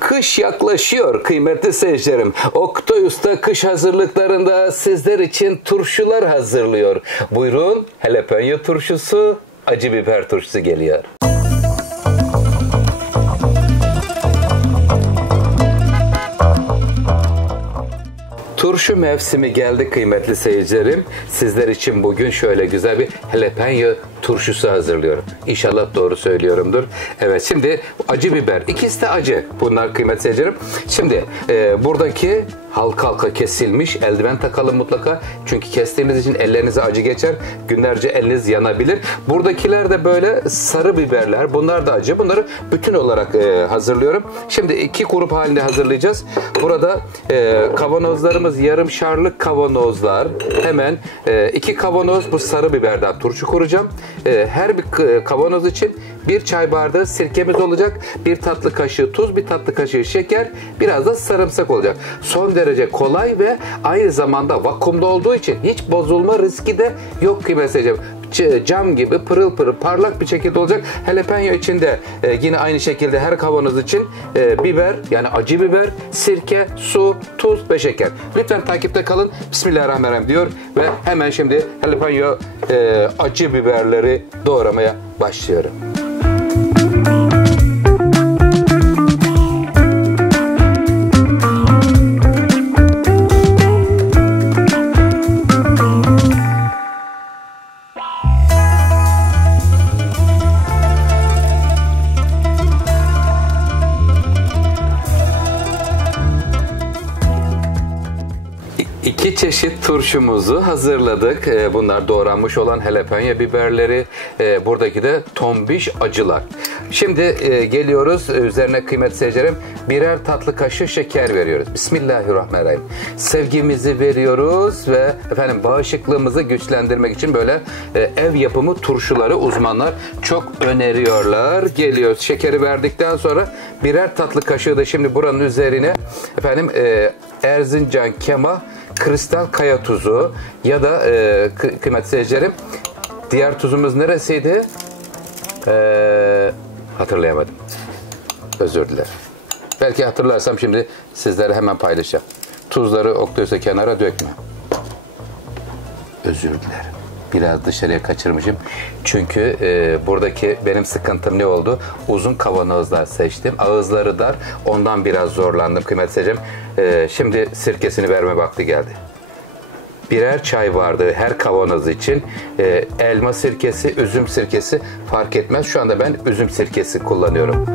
Kış yaklaşıyor kıymetli seyircilerim. Oktay Usta kış hazırlıklarında sizler için turşular hazırlıyor. Buyurun, jalapeno turşusu, acı biber turşusu geliyor. Turşu mevsimi geldi kıymetli seyircilerim. Sizler için bugün şöyle güzel bir jalapeno turşusu hazırlıyorum. İnşallah doğru söylüyorumdur. Evet, şimdi acı biber. İkisi de acı. Bunlar kıymetli seyircilerim. Şimdi buradaki halka halka kesilmiş. Eldiven takalım mutlaka. Çünkü kestiğimiz için ellerinize acı geçer. Günlerce eliniz yanabilir. Buradakiler de böyle sarı biberler. Bunlar da acı. Bunları bütün olarak hazırlıyorum. Şimdi iki grup halinde hazırlayacağız. Burada kavanozlarımız yarım şarlık kavanozlar. Hemen iki kavanoz bu sarı biberden turşu kuracağım. Her bir kavanoz için bir çay bardağı sirkemiz olacak. Bir tatlı kaşığı tuz, bir tatlı kaşığı şeker, biraz da sarımsak olacak. Son derece kolay ve aynı zamanda vakumda olduğu için hiç bozulma riski de yok ki mesela. Cam gibi pırıl pırıl parlak bir şekilde olacak. Jalapeno için de yine aynı şekilde her kavanoz için biber, yani acı biber, sirke, su, tuz ve şeker. Lütfen takipte kalın. Bismillahirrahmanirrahim diyor ve hemen şimdi jalapeno acı biberleri doğramaya başlıyorum. İki çeşit turşumuzu hazırladık. Bunlar doğranmış olan jalapeno biberleri. Buradaki de tombiş acılar. Şimdi geliyoruz. Üzerine kıymetli seyircilerim birer tatlı kaşığı şeker veriyoruz. Bismillahirrahmanirrahim. Sevgimizi veriyoruz ve efendim bağışıklığımızı güçlendirmek için böyle ev yapımı turşuları uzmanlar çok öneriyorlar. Geliyoruz. Şekeri verdikten sonra birer tatlı kaşığı da şimdi buranın üzerine efendim Erzincan Kema kristal kaya tuzu ya da kıymetli seyircilerim diğer tuzumuz neresiydi? Hatırlayamadım. Özür dilerim. Belki hatırlarsam şimdi sizlere hemen paylaşacağım. Tuzları Oktay'sa kenara dökme. Özür dilerim. Biraz dışarıya kaçırmışım. Çünkü buradaki benim sıkıntım ne oldu? Uzun kavanozlar seçtim. Ağızları dar. Ondan biraz zorlandım kıymetli seyircilerim. Şimdi sirkesini verme vakti geldi. Birer çay bardağı her kavanoz için elma sirkesi, üzüm sirkesi fark etmez. Şu anda ben üzüm sirkesi kullanıyorum.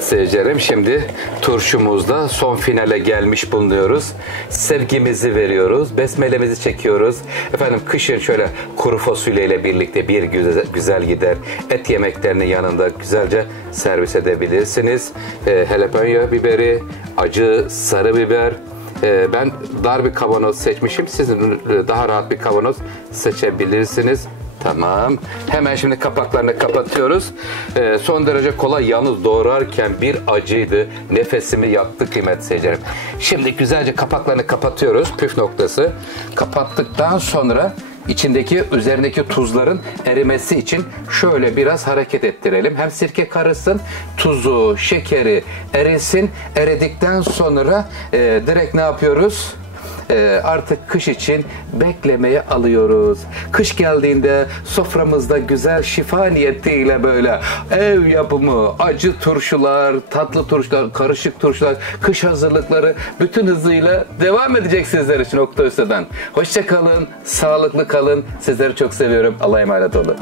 Seyircilerim, şimdi turşumuzda son finale gelmiş bulunuyoruz. Sevgimizi veriyoruz, besmelemizi çekiyoruz. Efendim kışın şöyle kuru fasulyeyle birlikte bir güzel gider. Et yemeklerinin yanında güzelce servis edebilirsiniz. Jalapeno biberi, acı sarı biber. Ben dar bir kavanoz seçmişim. Siz daha rahat bir kavanoz seçebilirsiniz. Tamam. Hemen şimdi kapaklarını kapatıyoruz. Son derece kolay. Yalnız doğrarken bir acıydı. Nefesimi yaktı kıymetli seyircilerim. Şimdi güzelce kapaklarını kapatıyoruz. Püf noktası. Kapattıktan sonra üzerindeki tuzların erimesi için şöyle biraz hareket ettirelim. Hem sirke karışsın, tuzu, şekeri erisin. Eridikten sonra direkt ne yapıyoruz? Artık kış için beklemeye alıyoruz. Kış geldiğinde soframızda güzel şifa niyetiyle böyle ev yapımı acı turşular, tatlı turşular, karışık turşular, kış hazırlıkları bütün hızıyla devam edecek sizler için Oktay Usta'dan. Hoşça kalın, sağlıklı kalın. Sizleri çok seviyorum. Allah'a emanet olun.